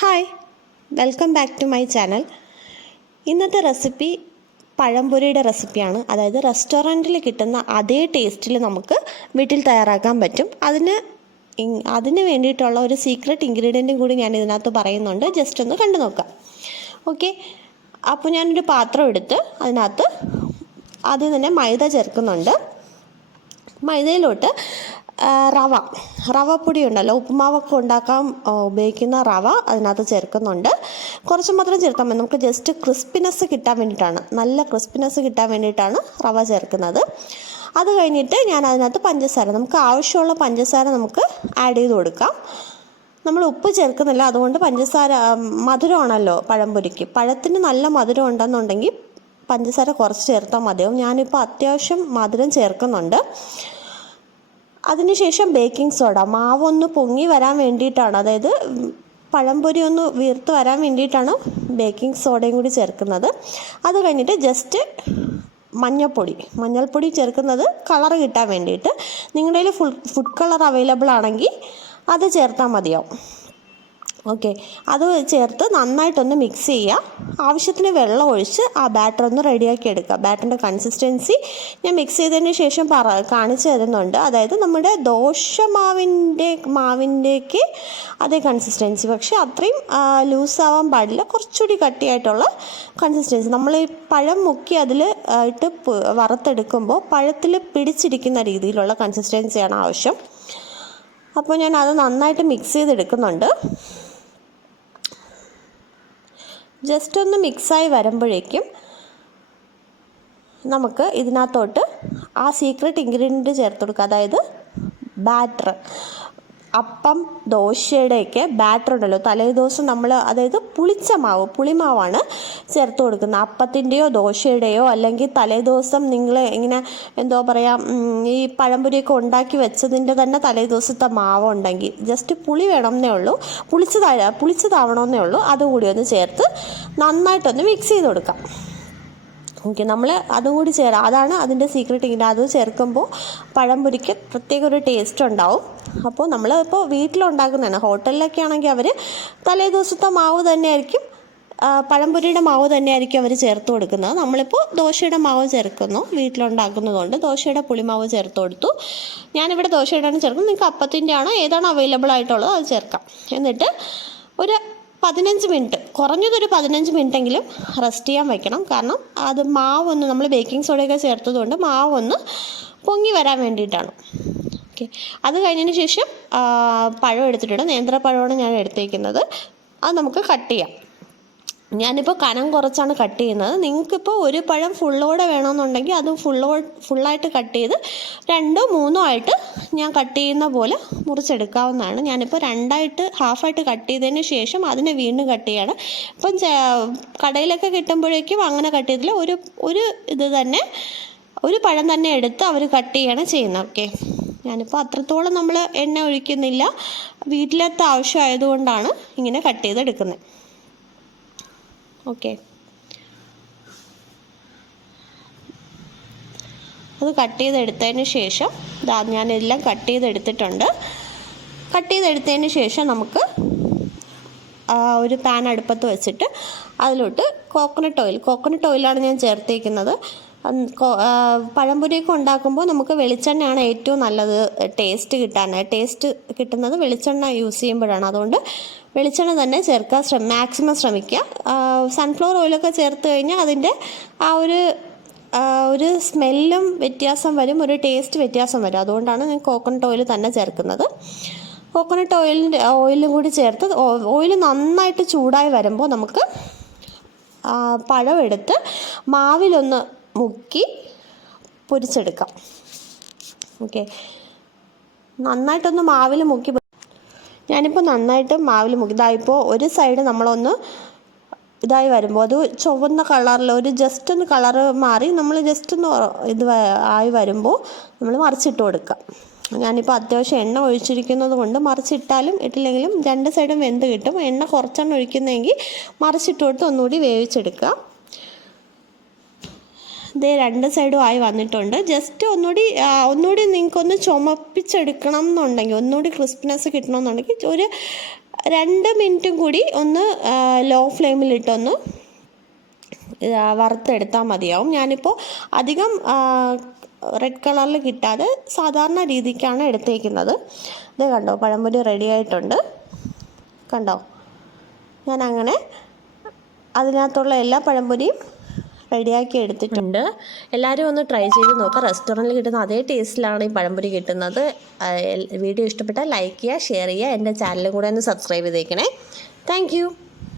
Hi. Welcome back to my channel. ഇന്നത്തെ recipe പഴംപൊരിയുടെ റെസിപ്പിയാണ്. അതായത് റെസ്റ്റോറന്റിൽ കിട്ടുന്ന അതേ ടേസ്റ്റിൽ നമുക്ക് വീട്ടിൽ തയ്യാറാക്കാൻ പറ്റും. അതിന് അതിന് വേണ്ടിയിട്ടുള്ള ഒരു സീക്രട്ട് ഇൻഗ്രീഡിയന്റും കൂടി ഞാൻ ഇതിനകത്ത് പറയുന്നുണ്ട്. ജസ്റ്റ് ഒന്ന് കണ്ടു നോക്കാം. ഓക്കെ അപ്പോൾ ഞാനൊരു പാത്രം എടുത്ത് അതിനകത്ത് ആദ്യം തന്നെ മൈദ ചേർക്കുന്നുണ്ട്. മൈദയിലോട്ട് റവ. റവപ്പൊടി പൊടി ഉണ്ടല്ലോ. ഉപ്പുമാവൊക്കെ ഉണ്ടാക്കാൻ ഉപയോഗിക്കുന്ന റവ അതിനകത്ത് ചേർക്കുന്നുണ്ട്. കുറച്ച് മാത്രം ചേർത്താൽ നമുക്ക് ജസ്റ്റ് ക്രിസ്പിനെസ് കിട്ടാൻ വേണ്ടിയിട്ടാണ്. നല്ല ക്രിസ്പിനെസ് കിട്ടാൻ വേണ്ടിയിട്ടാണ് റവ ചേർക്കുന്നത്. അത് കഴിഞ്ഞിട്ട് ഞാൻ അതിനകത്ത് പഞ്ചസാര നമുക്ക് ആവശ്യമുള്ള പഞ്ചസാര നമുക്ക് ആഡ് ചെയ്ത് കൊടുക്കാം. നമ്മൾ ഉപ്പ് ചേർക്കുന്നില്ല അതുകൊണ്ട് പഞ്ചസാര മധുരമാണല്ലോ പഴംപൊരിക്ക്. പഴത്തിന് നല്ല മധുരം ഉണ്ടെന്നുണ്ടെങ്കിൽ പഞ്ചസാര കുറച്ച് ചേർത്താൽ മതിയാവും. ഞാനിപ്പോൾ അത്യാവശ്യം മധുരം ചേർക്കുന്നുണ്ട്. അതിനുശേഷം ബേക്കിംഗ് സോഡ മാവൊന്ന് പൊങ്ങി വരാൻ വേണ്ടിയിട്ടാണ്. അതായത് പഴംപൊരി ഒന്ന് വീർത്ത് വരാൻ വേണ്ടിയിട്ടാണ് ബേക്കിംഗ് സോഡയും കൂടി ചേർക്കുന്നത്. അത് കഴിഞ്ഞിട്ട് ജസ്റ്റ് മഞ്ഞൾപ്പൊടി. മഞ്ഞൾപ്പൊടി ചേർക്കുന്നത് കളർ കിട്ടാൻ വേണ്ടിയിട്ട്. നിങ്ങളുടെ കയ്യിൽ ഫുൾ ഫുഡ് കളർ അവൈലബിൾ ആണെങ്കിൽ അത് ചേർത്താൽ മതിയാവും. ഓക്കെ. അത് ചേർത്ത് നന്നായിട്ടൊന്ന് മിക്സ് ചെയ്യുക ആവശ്യത്തിന് വെള്ളം ഒഴിച്ച് ആ ബാറ്റർ ഒന്ന് റെഡിയാക്കി എടുക്കുക. ബാറ്ററിന്റെ കൺസിസ്റ്റൻസി ഞാൻ മിക്സ് ചെയ്തതിന് ശേഷം പറ കാണിച്ചു തരുന്നുണ്ട്. അതായത് നമ്മുടെ ദോശമാവിന്റെ മാവിന്റെക്ക് അതേ കൺസിസ്റ്റൻസി പക്ഷേ അത്രയും ലൂസാവാൻ പാടില്ല. കുറച്ചുകൂടി കട്ടിയായിട്ടുള്ള കൺസിസ്റ്റൻസി നമ്മൾ ഈ പഴം മുക്കി അതിൽ ഇട്ട് വറുത്തെടുക്കുമ്പോൾ പഴത്തിൽ പിടിച്ചിരിക്കുന്ന രീതിയിലുള്ള കൺസിസ്റ്റൻസിയാണ് ആവശ്യം. അപ്പോൾ ഞാൻ അത് നന്നായിട്ട് മിക്സ് ചെയ്തെടുക്കുന്നുണ്ട്. ജസ്റ്റ് ഒന്ന് മിക്സായി വരുമ്പോഴേക്കും നമുക്ക് ഇതിനകത്തോട്ട് ആ സീക്രട്ട് ഇൻഗ്രീഡിയന്റ് ചേർത്ത് കൊടുക്കുക അതായത് ബാറ്റർ അപ്പം ദോശയുടെയൊക്കെ ബാറ്റർ ഉണ്ടല്ലോ. തലേ ദിവസം നമ്മൾ അതായത് പുളിച്ച മാവ് പുളിമാവാണ് ചേർത്ത് കൊടുക്കുന്നത്. അപ്പത്തിന്റെയോ ദോശയുടെയോ അല്ലെങ്കിൽ തലേ ദിവസം നിങ്ങൾ ഇങ്ങനെ എന്തോ പറയുക ഈ പഴംപൊരിയൊക്കെ ഉണ്ടാക്കി വെച്ചതിന്റെ തന്നെ തലേ ദിവസത്തെ മാവ് ഉണ്ടെങ്കിൽ ജസ്റ്റ് പുളി വേണമെന്നേ ഉള്ളൂ. പുളിച്ചതായ പുളിച്ചതാവണമെന്നേ ഉള്ളൂ. അതുകൂടി ഒന്ന് ചേർത്ത് നന്നായിട്ടൊന്ന് മിക്സ് ചെയ്ത് കൊടുക്കാം. ഓക്കെ നമ്മൾ അതും കൂടി ചേർ അതാണ് അതിന്റെ സീക്രട്ട് ഇങ്ങനെ അത് ചേർക്കുമ്പോൾ പഴംപൊരിക്ക് പ്രത്യേക ഒരു ടേസ്റ്റ് ഉണ്ടാവും. അപ്പോൾ നമ്മൾ ഇപ്പോൾ വീട്ടിലുണ്ടാക്കുന്നതാണ്. ഹോട്ടലിലൊക്കെ ആണെങ്കിൽ അവർ തലേ ദിവസത്തെ മാവ് തന്നെയായിരിക്കും പഴംപൊരിയുടെ മാവ് തന്നെയായിരിക്കും അവർ ചേർത്ത് കൊടുക്കുന്നത്. നമ്മളിപ്പോൾ ദോശയുടെ മാവ് ചേർക്കുന്നു വീട്ടിലുണ്ടാക്കുന്നതുകൊണ്ട് ദോശയുടെ പുളിമാവ് ചേർത്ത് കൊടുത്തു. ഞാനിവിടെ ദോശയുടെയാണ് ചേർക്കുന്നത്. നിങ്ങൾക്ക് അപ്പത്തിന്റെ ആണോ ഏതാണ് അവൈലബിൾ ആയിട്ടുള്ളത് അത് ചേർക്കാം. എന്നിട്ട് ഒരു പതിനഞ്ച് മിനിറ്റ്. കുറഞ്ഞതൊരു പതിനഞ്ച് മിനിറ്റെങ്കിലും റെസ്റ്റ് ചെയ്യാൻ വയ്ക്കണം കാരണം അത് മാവൊന്ന് നമ്മൾ ബേക്കിംഗ് സോഡയൊക്കെ ചേർത്തതുകൊണ്ട് മാവൊന്ന് പൊങ്ങി വരാൻ വേണ്ടിയിട്ടാണ്. ഓക്കെ അത് കഴിഞ്ഞതിന് ശേഷം പഴം എടുത്തിട്ടുണ്ട്. നേന്ത്രപ്പഴമാണ് ഞാൻ എടുത്തേക്കുന്നത്. അത് നമുക്ക് കട്ട് ചെയ്യാം. ഞാനിപ്പോൾ കനം കുറച്ചാണ് കട്ട് ചെയ്യുന്നത്. നിങ്ങൾക്കിപ്പോൾ ഒരു പഴം ഫുള്ളോടെ വേണമെന്നുണ്ടെങ്കിൽ അത് ഫുള്ളോ ഫുള്ളായിട്ട് കട്ട് ചെയ്ത് രണ്ടോ മൂന്നോ ആയിട്ട് ഞാൻ കട്ട് ചെയ്യുന്ന പോലെ മുറിച്ചെടുക്കാവുന്നതാണ്. ഞാനിപ്പോൾ രണ്ടായിട്ട് ഹാഫായിട്ട് കട്ട് ചെയ്തതിന് ശേഷം അതിനെ വീണ്ടും കട്ട് ചെയ്യാണ്. ഇപ്പം കടയിലൊക്കെ കിട്ടുമ്പോഴേക്കും അങ്ങനെ കട്ട് ചെയ്തില്ല. ഒരു ഒരു ഇത് തന്നെ ഒരു പഴം തന്നെ എടുത്ത് അവർ കട്ട് ചെയ്യണം ചെയ്യുന്നത്. ഓക്കെ. ഞാനിപ്പോൾ അത്രത്തോളം നമ്മൾ എണ്ണ ഒഴിക്കുന്നില്ല. വീട്ടിലത്തെ ആവശ്യമായതുകൊണ്ടാണ് ഇങ്ങനെ കട്ട് ചെയ്തെടുക്കുന്നത്. ഓക്കെ. അത് കട്ട് ചെയ്തെടുത്തതിന് ശേഷം ദാ ഞാനെല്ലാം കട്ട് ചെയ്തെടുത്തിട്ടുണ്ട്. കട്ട് ചെയ്തെടുത്തതിന് ശേഷം നമുക്ക് ഒരു പാൻ അടുപ്പത്ത് വെച്ചിട്ട് അതിലോട്ട് കോക്കനട്ട് ഓയിൽ കോക്കനട്ട് ഓയിലാണ് ഞാൻ ചേർത്തേക്കുന്നത്. പഴംപൊരിയൊക്കെ ഉണ്ടാക്കുമ്പോൾ നമുക്ക് വെളിച്ചെണ്ണയാണ് ഏറ്റവും നല്ലത് ടേസ്റ്റ് കിട്ടാൻ. ടേസ്റ്റ് കിട്ടുന്നത് വെളിച്ചെണ്ണ യൂസ് ചെയ്യുമ്പോഴാണ്. അതുകൊണ്ട് വെളിച്ചെണ്ണ തന്നെ ചേർക്കാൻ ശ്രമ മാക്സിമം ശ്രമിക്കുക. സൺഫ്ലവർ ഓയിലൊക്കെ ചേർത്ത് കഴിഞ്ഞാൽ അതിന്റെ ആ ഒരു ഒരു സ്മെല്ലും വ്യത്യാസം വരും ഒരു ടേസ്റ്റ് വ്യത്യാസം വരും. അതുകൊണ്ടാണ് ഞാൻ കോക്കനട്ട് ഓയിൽ തന്നെ ചേർക്കുന്നത്. കോക്കനട്ട് ഓയിലിന്റെ ഓയിലും കൂടി ചേർത്ത് ഓയിൽ നന്നായിട്ട് ചൂടായി വരുമ്പോൾ നമുക്ക് പഴമെടുത്ത് മാവിലൊന്ന് മുക്കി പൊരിച്ചെടുക്കാം. ഓക്കെ നന്നായിട്ടൊന്ന് മാവിൽ മുക്കി ഞാനിപ്പോൾ നന്നായിട്ട് മാവിൽ മുക്കി ഇതായിപ്പോൾ ഒരു സൈഡ് നമ്മളൊന്ന് ഇതായി വരുമ്പോൾ അത് ചുവന്ന കളറിൽ ഒരു ജസ്റ്റ് ഒന്ന് കളർ മാറി നമ്മൾ ജസ്റ്റ് ഒന്ന് ഇത് ആയി വരുമ്പോൾ നമ്മൾ മറിച്ചിട്ട് കൊടുക്കാം. ഞാനിപ്പോൾ അത്യാവശ്യം എണ്ണ ഒഴിച്ചിരിക്കുന്നത് കൊണ്ട് മറിച്ചിട്ടാലും ഇട്ടില്ലെങ്കിലും രണ്ട് സൈഡും വെന്ത് കിട്ടും. എണ്ണ കുറച്ചെണ്ണ ഒഴിക്കുന്നതെങ്കിൽ മറിച്ചിട്ട് കൊടുത്ത് ഒന്നുകൂടി വേവിച്ചെടുക്കുക ഇതേ രണ്ട് സൈഡും ആയി വന്നിട്ടുണ്ട്. ജസ്റ്റ് ഒന്നുകൂടി ഒന്നുകൂടി നിങ്ങൾക്കൊന്ന് ചുമപ്പിച്ചെടുക്കണം എന്നുണ്ടെങ്കിൽ ഒന്നുകൂടി ക്രിസ്പിനെസ് കിട്ടണമെന്നുണ്ടെങ്കിൽ ഒരു രണ്ട് മിനിറ്റും കൂടി ഒന്ന് ലോ ഫ്ലെയിമിലിട്ടൊന്ന് വറുത്തെടുത്താൽ മതിയാവും. ഞാനിപ്പോൾ അധികം റെഡ് കളറിൽ കിട്ടാതെ സാധാരണ രീതിക്കാണ് എടുത്തേക്കുന്നത്. ഇത് കണ്ടോ പഴംപൊരി റെഡി ആയിട്ടുണ്ട്. കണ്ടോ? ഞാൻ അങ്ങനെ അതിനകത്തുള്ള എല്ലാ പഴംപൊരിയും റെഡിയാക്കി എടുത്തിട്ടുണ്ട് എല്ലാവരും ഒന്ന് ട്രൈ ചെയ്ത് നോക്കുക റെസ്റ്റോറന്റിൽ കിട്ടുന്ന അതേ ടേസ്റ്റിലാണ് ഈ പഴംപൊരി കിട്ടുന്നത്. വീഡിയോ ഇഷ്ടപ്പെട്ടാൽ ലൈക്ക് ചെയ്യുക ഷെയർ ചെയ്യുക. എന്റെ ചാനലും കൂടെ ഒന്ന് സബ്സ്ക്രൈബ് ചെയ്തേക്കണേ. താങ്ക്